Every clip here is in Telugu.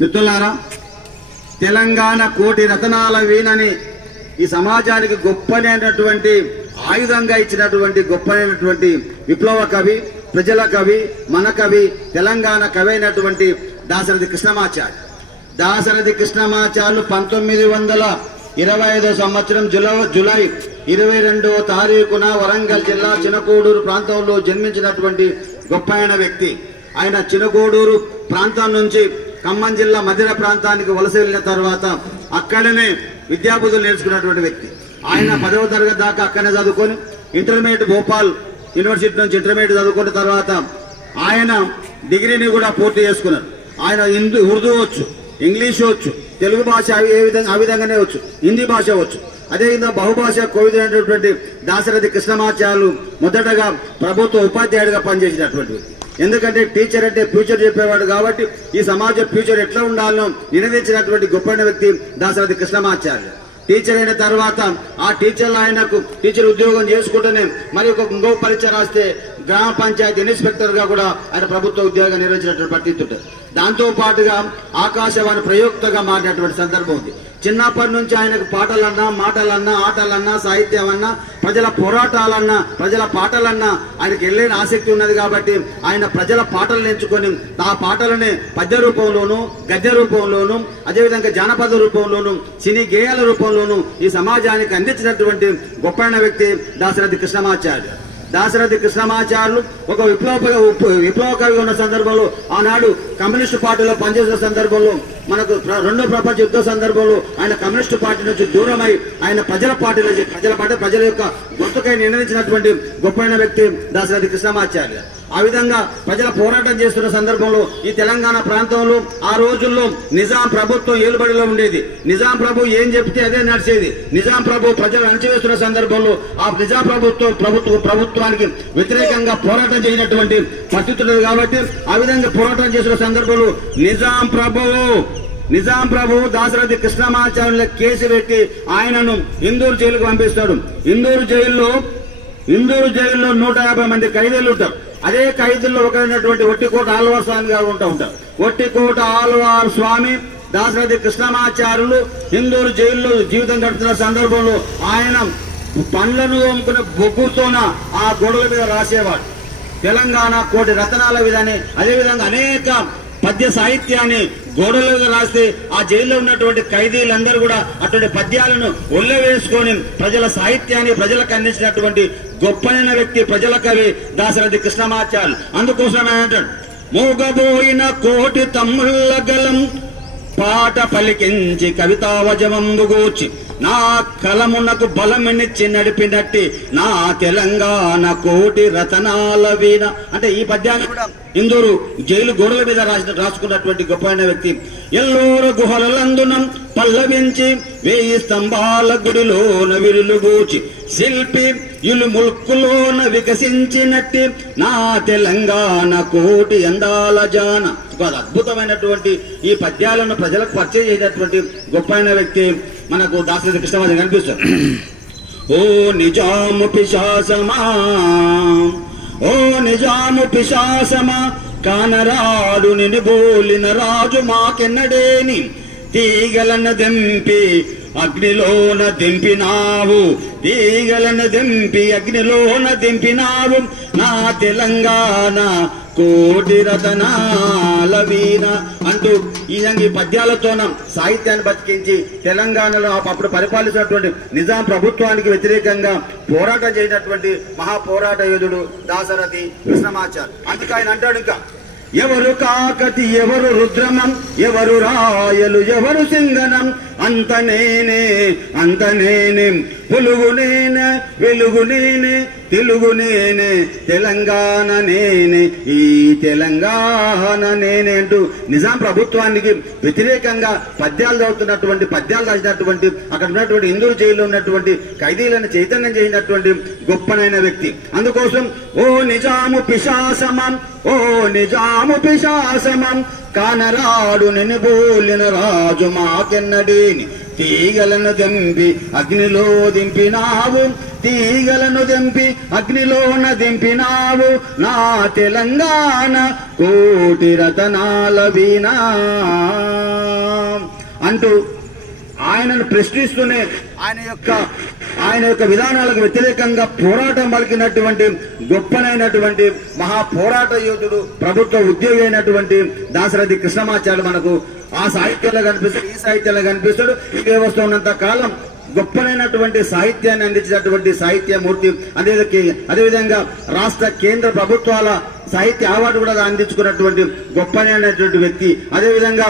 మిత్రులారా, తెలంగాణ కోటి రతనాల వీణని ఈ సమాజానికి గొప్పనైనటువంటి ఆయుధంగా ఇచ్చినటువంటి గొప్పనైనటువంటి విప్లవ కవి, ప్రజల కవి, మన కవి, తెలంగాణ కవి అయినటువంటి దాశరథి కృష్ణమాచార్య. దాశరథి కృష్ణమాచార్యులు 1925 సంవత్సరం జూలై 22వ తారీఖున వరంగల్ జిల్లా చినకోడూరు ప్రాంతంలో జన్మించినటువంటి గొప్పైన వ్యక్తి. ఆయన చినకోడూరు ప్రాంతం నుంచి ఖమ్మం జిల్లా మధిర ప్రాంతానికి వలస వెళ్లిన తర్వాత అక్కడనే విద్యాబుద్ధులు నేర్చుకున్నటువంటి వ్యక్తి. ఆయన 10వ తరగతి దాకా అక్కడనే చదువుకొని ఇంటర్మీడియట్ భోపాల్ యూనివర్సిటీ నుంచి ఇంటర్మీడియట్ చదువుకున్న తర్వాత ఆయన డిగ్రీని కూడా పూర్తి చేసుకున్నారు. ఆయన ఉర్దూ వచ్చు, ఇంగ్లీష్ వచ్చు, తెలుగు భాష ఆ విధంగానే వచ్చు, హిందీ భాష వచ్చు. అదేవిధంగా బహుభాష కోవిదైనటువంటి దాశరథి కృష్ణమాచార్యులు మొదటగా ప్రభుత్వ ఉపాధ్యాయుడిగా పనిచేసినటువంటి వ్యక్తి. ఎందుకంటే టీచర్ అంటే ఫ్యూచర్ చెప్పేవాడు కాబట్టి ఈ సమాజ ఫ్యూచర్ ఎట్లా ఉండాలో నినదించినటువంటి గొప్ప వ్యక్తి దాశరథి కృష్ణమాచార్య. టీచర్ అయిన తర్వాత ఆ టీచర్లు ఆయనకు టీచర్ ఉద్యోగం చేసుకుంటూనే మరి ఇంకో పరీక్ష రాస్తే గ్రామ పంచాయతీ ఇన్స్పెక్టర్ గా కూడా ఆయన ప్రభుత్వ ఉద్యోగం నిర్వహించినటువంటి పరిస్థితి. దాంతో పాటుగా ఆకాశవాణి ప్రయోక్తగా మారినటువంటి సందర్భం ఉంది. చిన్నప్పటి నుంచి ఆయనకు పాటలన్నా, మాటలన్నా, ఆటలన్నా, సాహిత్యం అన్నా, ప్రజల పోరాటాలన్నా, ప్రజల పాటలన్నా ఆయనకు ఎల్లైన ఆసక్తి ఉన్నది కాబట్టి ఆయన ప్రజల పాటలను ఎంచుకొని ఆ పాటలనే పద్య రూపంలోనూ, గద్య రూపంలోనూ, అదేవిధంగా జానపద రూపంలోనూ, సినీ గేయాల రూపంలోనూ ఈ సమాజానికి అందించినటువంటి గొప్పైన వ్యక్తి దాశరథి కృష్ణమాచార్య. దాశరథి కృష్ణమాచార్యులు ఒక విప్లవ కవి ఉన్న సందర్భంలో ఆనాడు కమ్యూనిస్టు పార్టీలో పనిచేసిన సందర్భంలో మనకు రెండో ప్రపంచ యుద్ధ సందర్భంలో ఆయన కమ్యూనిస్టు పార్టీ నుంచి దూరమై ఆయన ప్రజల పార్టీలో ప్రజల యొక్క గొంతుకై నిర్ణయించినటువంటి గొప్పైన వ్యక్తి దాశరథి కృష్ణమాచార్య. ఆ విధంగా ప్రజల పోరాటం చేస్తున్న సందర్భంలో ఈ తెలంగాణ ప్రాంతంలో ఆ రోజుల్లో నిజాం ప్రభుత్వం ఏలుబడిలో ఉండేది. నిజాం ప్రభు ఏం చెప్తే అదే నడిచేది. నిజాం ప్రభు ప్రజలు అణచివేస్తున్న సందర్భంలో ఆ నిజాం ప్రభుత్వానికి వ్యతిరేకంగా పోరాటం చేయనటువంటి పరిస్థితులు కాబట్టి ఆ విధంగా పోరాటం చేస్తున్న సందర్భంలో నిజాం ప్రభు దాశరథి కృష్ణమాచార్యుల కేసు పెట్టి ఆయనను ఇందూరు జైలుకు పంపిస్తాడు. ఇందూరు జైల్లో 150 మంది ఖైదీలు ఉంటారు. అదే ఖైదీల్లో ఒకరైనటువంటి ఒట్టికోట ఆళ్వార్ స్వామి గారు ఉంటారు. ఒట్టికోట ఆళ్వార్ స్వామి దాశరథి కృష్ణమాచార్యులు ఇందూరు జైల్లో జీవితం గడుపుతున్న సందర్భంలో ఆయన పండ్లను అమ్ముకునే బొగ్గుతోన ఆ గోడల మీద రాసేవాడు తెలంగాణ కోటి రతనాల విధాన్ని. అదేవిధంగా అనేక పద్య సాహిత్యాన్ని గోడలుగా రాస్తే ఆ జైల్లో ఉన్నటువంటి ఖైదీలందరూ కూడా అటువంటి పద్యాలను ఒళ్ళవేసుకొని ప్రజల సాహిత్యాన్ని ప్రజలకు అందించినటువంటి గొప్పైన వ్యక్తి ప్రజల కవి దాశరథి కృష్ణమాచార్యులు. అందుకోసమే అంటాడు, మోగబోయిన కోటి తమ్ముళ్ళ గలం పాట పలికించి కవితావజమంబుగూర్చి నా కలమునకు బలమినిచ్చి నడిపినట్టి నా తెలంగాణ కోటి రతనాల వీణ. అంటే ఈ పద్యాన్ని కూడా ఇందూరు జైలు గోడల మీద రాసుకున్నటువంటి గొప్పైన వ్యక్తి. ఎల్లోర గుహలందునం పల్లవించి 1000 స్తంభాల గుడిలోన విరులుగూచి శిల్పి ఇలు ముల్కులోన వికసించినట్టి నా తెలంగాణ కోటి అందాల జాన. అద్భుతమైనటువంటి ఈ పద్యాలను ప్రజలకు పరిచయం చేసినటువంటి గొప్పైన వ్యక్తి మనకు దాశరథి కృష్ణమాచార్య కనిపిస్తారు. ఓ నిజాము పిశాసమా కానరాడు నిన్ను బోలిన రాజు మాకెన్నడేని తీగలను దెంపి అగ్నిలోన దింపినావు నా తెలంగాణ కోటి రతనాల వీణ అంటూ ఈ పద్యాలతోన సాహిత్యాన్ని బతికించి తెలంగాణలో అప్పుడు పరిపాలించినటువంటి నిజాం ప్రభుత్వానికి వ్యతిరేకంగా పోరాటం చేసినటువంటి మహాపోరాట యోధుడు దాశరథి కృష్ణమాచార్య. అందుకే ఆయన అంటాడు, ఇంకా ఎవరు కాకతి, ఎవరు రుద్రమం, ఎవరు రాయలు, ఎవరు సింగనం, అంత నేనే పులుగు నేనే, వెలుగు నేనే, తెలుగు నేనే, తెలంగాణ నేనే, ఈ తెలంగాణ నేనే అంటూ నిజాం ప్రభుత్వానికి వ్యతిరేకంగా పద్యాలు రాసినటువంటి అక్కడ ఉన్నటువంటి ఇందూరు జైల్లో ఉన్నటువంటి ఖైదీలను చైతన్యం చేసినటువంటి గొప్పనైన వ్యక్తి. అందుకోసం ఓ నిజాము పిశాసమం కానరాడు నిన్ను బోలిన రాజు మాకెన్నడేని తీగలను దెంపి అగ్నిలో దింపినావు, తీగలను దెంపి అగ్నిలోన దింపినావు, నా తెలంగాణ కోటి రతనాల వీణా అంటూ ఆయనను ప్రశ్నిస్తూనే ఆయన యొక్క విధానాలకు వ్యతిరేకంగా పోరాటం పలికినటువంటి గొప్పనైనటువంటి మహాపోరాట యోధుడు, ప్రభుత్వ ఉద్యోగి అయినటువంటి దాశరథి కృష్ణమాచార్యులు మనకు ఆ సాహిత్యంలో కనిపిస్తాడు, ఈ సాహిత్యంలో కనిపిస్తాడు. ఈ వ్యవస్థ ఉన్నంత కాలం గొప్పనైనటువంటి సాహిత్యాన్ని అందించినటువంటి సాహిత్యమూర్తి. అదేవిధంగా రాష్ట్ర కేంద్ర ప్రభుత్వాల సాహిత్య అవార్డు కూడా అందించుకున్నటువంటి గొప్పనైనటువంటి వ్యక్తి. అదేవిధంగా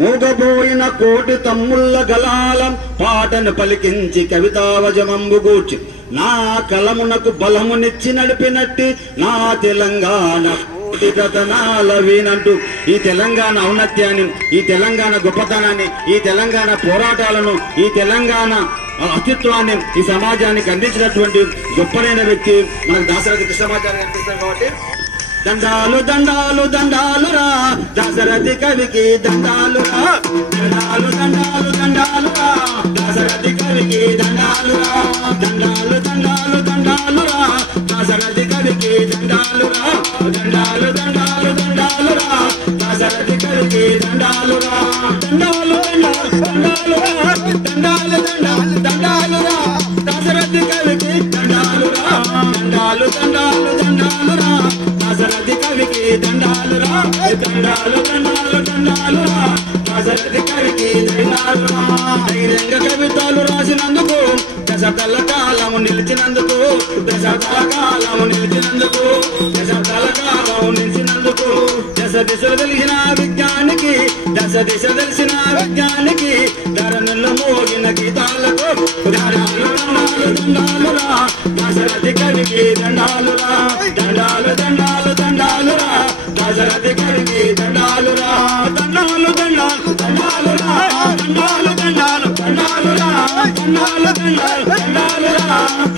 మూగబోయిన కోటి తమ్ముళ్ళ గలాలం పాటను పలికించి కవితావజమంబు గూర్చి నా కలమునకు బలమునిచ్చి నడిపినట్టి నా తెలంగాణ కోటి రతనాల వీణంటూ ఈ తెలంగాణ ఔన్నత్యాన్ని, ఈ తెలంగాణ గొప్పతనాన్ని, ఈ తెలంగాణ పోరాటాలను, ఈ తెలంగాణ అస్తిత్వాన్ని ఈ సమాజానికి అందించినటువంటి గొప్పనైన వ్యక్తి మనకు దాశరథి కృష్ణమాచార్య అనిపిస్తారు. కాబట్టి దండాలు దండాలు దండాలు రా దాశరథి కవికి దండాలు రా, దండాలు దండాలు దండాలు రా దాశరథి కవికి దండాలు రా, దండాలు దండాలు దండాలు రా దాశరథి కవికి దండాలు రా, దండాలు దండాలు దండాలు రా దాశరథి కవికి దండాలు రా, దండాలు దండాలు దండాలు రా, దండాలు దండాలు దండాలు రా దాశరథి కవికి దండాలు రా, దండాలు దండాలు దండాలు రా దాశరథి కవికి దండాలు రా, దండాలు దండాలు దండాలు రా దాశరథి కవికి దండాలు రా. ధైర్యంగా కవితలు రాసినందుకు, దశాబ్దాల కాలము నిలిచినందుకు, దశాబ్దాల కాలము నిలిచినందుకు, దశాబ్దాల కాలము నిలిచినందుకు, దశ దిశలు తెలిసిన విజ్ఞానికి, దశ దిశ తెలిసిన విజ్ఞానికి, ధరణులు మోగిన గీతాలకు దండాలు దండాలు దండాలు రా దాశరథి కవికి దండాలు రా, దండాలు దండాలు దండాలు రా దాశరథి కవికి దండాలు రా, దండాలు దండాలు దండాలు రా, దండాలు దండాలు దండాలు రా, దండాలు దండాలు దండాలు రా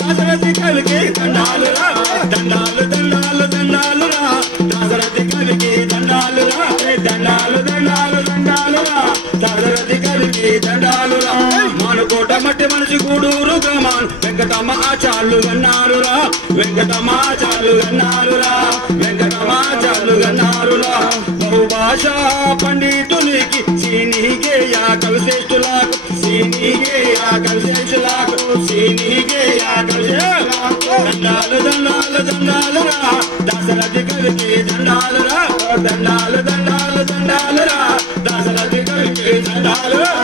దాశరథి కవికి దండాలు రా, దండాలు దండాలు దండాలు రా దాశరథి కవికి దండాలు రా, దండాలు దండాలు దండాలు రా దాశరథి కవికి దండాలు రా. మానుకోట మట్టి మనిషి గూడూరు గ్రామాలు వెంకటమ్మ ఆచార్యులు అన్నారు రా, వెంకటమ్మ ఆచార్యులు అన్నారు రా, వెంకటమ్మ ఆచార్యులు అన్నారు రా. బహుభాషా పండితునికి సీనిగేయ కవిశ్రేష్ఠులకు, సీనిగేయ కవిశ్రేష్ఠులకు, సీనిగేయ కవిశ్రేష్ఠులకు, దండాలు దండాలు దండాలు రా దాశరథి కవికి దండాలు రా, దండాలు దండాలు దండాలు రా దాశరథి కవికి దండాలు రా,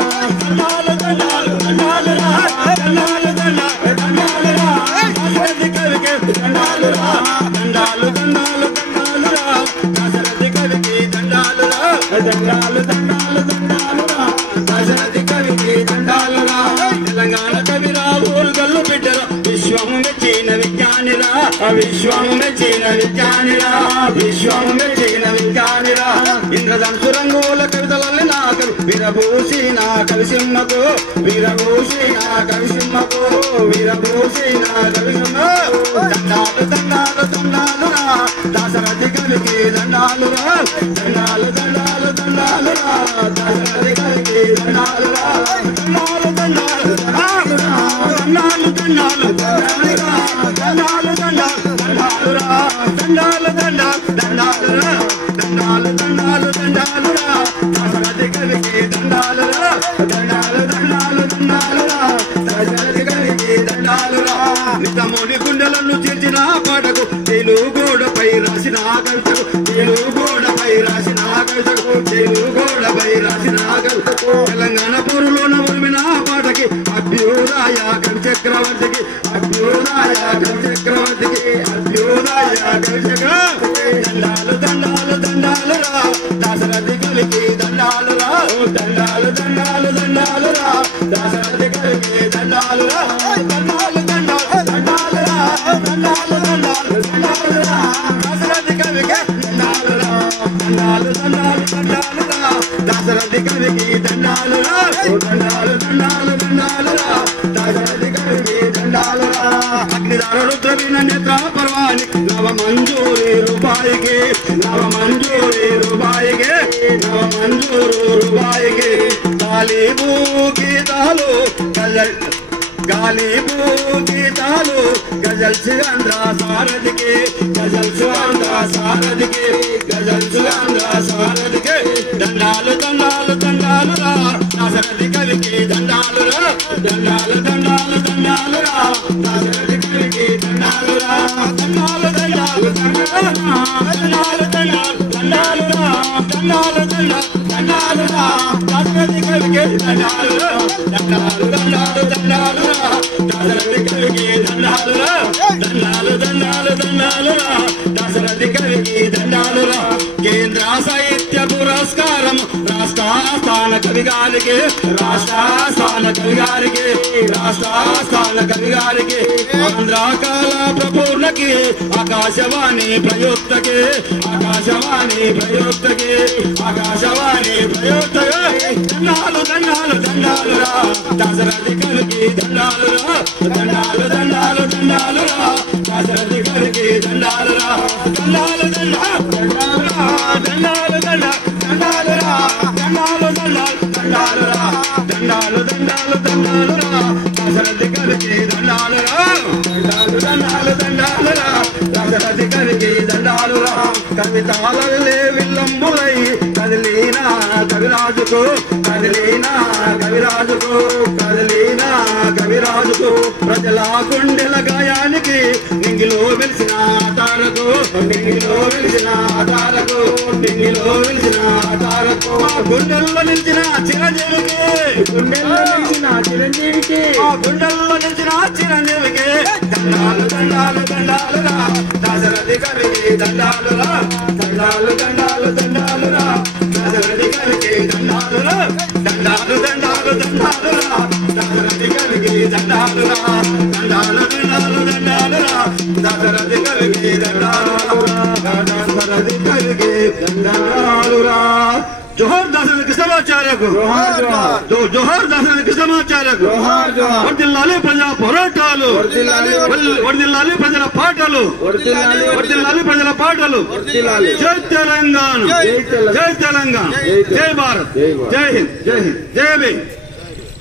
దండాలు దండాలు దండాలు రా, దండాలు దండాలు దండాలు రా దాశరథి కవికి దండాలు రా, దండాలు దండాలు దండాలు రా దాశరథి కవికి దండాలు రా, దండాలు దండాలు దండాలు రా దాశరథి కవికి దండాలు రా. తెలంగాణ కవిరావు గల్లు బిడ్డరా విశ్వం మెచ్చిన విజ్ఞానిరా, విశ్వం మెచ్చిన విజ్ఞానిరా, విశ్వం మెచ్చిన విజ్ఞానిరా. ఇంద్రధనుసు రంగుల కవితలల్లి నా కవి విరభూషి నా కవిసింహకు, విరభూషి నా కవిసింహకు, విరభూషి నా కవిసింహకు, దండాలు దండాలు దండాలు రా దాశరథి కవికి దండాలు రా, దండాలు దండాలు దండాలు రా దాశరథి కవికి దండాలు రా, దండాలు దండాలు దండాలు రా, దండాలు దండాలు దండాలు రా, దండాలు దండాలు దండాలు రా, దండాలు దండాలు దండాలు రా, దండాలు దండాలు దండాలు రా దాశరథి కవికి దండాలు రా, దండాలు దండాలు దండాలు రా దాశరథి కవికి దండాలు రా. నిజముని గుండెలను చేర్చిన పాటకు, తెలుగోడపై రాసిన కవితకు, తెలుగోడపై రాసిన కవితకు, తెలుగోడపై రాసిన కవితకు, తెలంగాణ పౌరులోన ఉరిమిన పాటకి, అభ్యుదయ కవి చక్రవర్తికి, అభ్యుదయ కవి చక్రవర్తికి, అభ్యుదయ కవి చక్రవర్తికి, దండాలు దండాలు దండాలు రా దాశరథి కవికి దండాలు రా, దండాలు దండాలు దండాలు రా దాశరథి కవికి దండాలు రా, దండాలు దండాలు దండాలు రా, దండాలు దండాలు దండాలు రా దాశరథి కవికి దండాలు రా, దండాలు దండాలు దండాలు రా దాశరథి కవికి దండాలు రా, దండాలు దండాలు దండాలు రా దాశరథి కవికి దండాలు రా. అగ్నిదార రుద్రవీణ నేత్ర పర్వాణి నవ మంజూరి రూపాయికి, నవ మంజూరి రూపాయికి, నవ మంజూరు రూపాయికి గాలిబు గీతాలు గాలిబు గీతాలు గజల్స్ ఆంధ్ర సారథికి గజల్స్ ఆంధ్ర సారథికి గజల్స్ ఆంధ్ర సారథికి దండాలు దండాలు దండాలు రా దాశరథి కవికి దండాలు రా దండాలు దండాలు దండాలు రా దాశరథి కవికి దండాలు రా దండాలు దండాలు దండాలు దండాలు దండాలు రా దండాలు దండాలు దండాలు రా దాశరథి కవికి దండాలు రా దండాలు దండాలు దండాలు రా దాశరథి కవికి దండాలు రా దండాలు దండాలు దండాలు రా దాశరథి కవికి దండాలు రా కేంద్ర సాహిత్య పురస్కారం రాష్ట్ర స్థాన కవి గారికి రాష్ట్ర స్థాన కవి గారికి రాష్ట్ర స్థాన కవి గారికి ఆంధ్ర కాల ప్రపూర్ణకి ఆకాశవాణి ప్రయుక్తకి ఆకాశవాణి ప్రయుక్తకి ఆకాశవాణి ప్రయుక్తకి దండాలు దండాలు దండాలు రా దాశరథి కవికి దండాలు రా దండాలు దండాలు దండాలు రా దాశరథి కవికి దండాలు రా దండాలు దండాలు దండాలు రా దండాలు దండాలు దండాలు రా దండాలు దండాలు దండాలు రా దండాలు దండాలు దండాలు రా దాశరథి కవికి దండాలు రా దండాలు దండాలు దండాలు రా దాశరథి కవికి దండాలు రా కవితాలల్లే విల్లంబులై కదిలీనా కవిరాజుకు కదిలీనా కవిరాజుకు కదిలీనా కవిరాజుకు ప్రజల గుండెల గాయానికి నింగిలో వెలిసిన తారకు నింగిలో వెలిసిన తారకు నింగిలో వెలిసిన తారకు గుండెల్లో నిలిచిన చిరంజీవికి గుండెల్లో నిలిచిన చిరంజీవికి గుండెల్లో నిలిచిన చిరంజీవికి దండాలు దండాలు దండాలు రా దాశరథి కవికి దండాలు రా దండాలు దండాలు దండాలు రా దాశరథి కవికి దండాలు రా దండాలు దండాలు దండాలు రా దాశరథి కవికి దండాలు రా దండాలు దండాలు దండాలు రా దాశరథి కవికి దండాలు రా దాశరథి కవికి దండాలు రా జోహార్ దాశరథి కృష్ణమాచార్యకు జోహార్ దాశరథి కృష్ణమాచార్యకు వర్ధిల్లాలి ప్రజా పోరాటాలు వర్ధిల్లాలి ప్రజల పాటలు వర్ధిల్లాలి ప్రజల పాటలు జై తెలంగాణ జై తెలంగాణ జై భారత్ జై హింద్ జై హింద్ జై భీమ్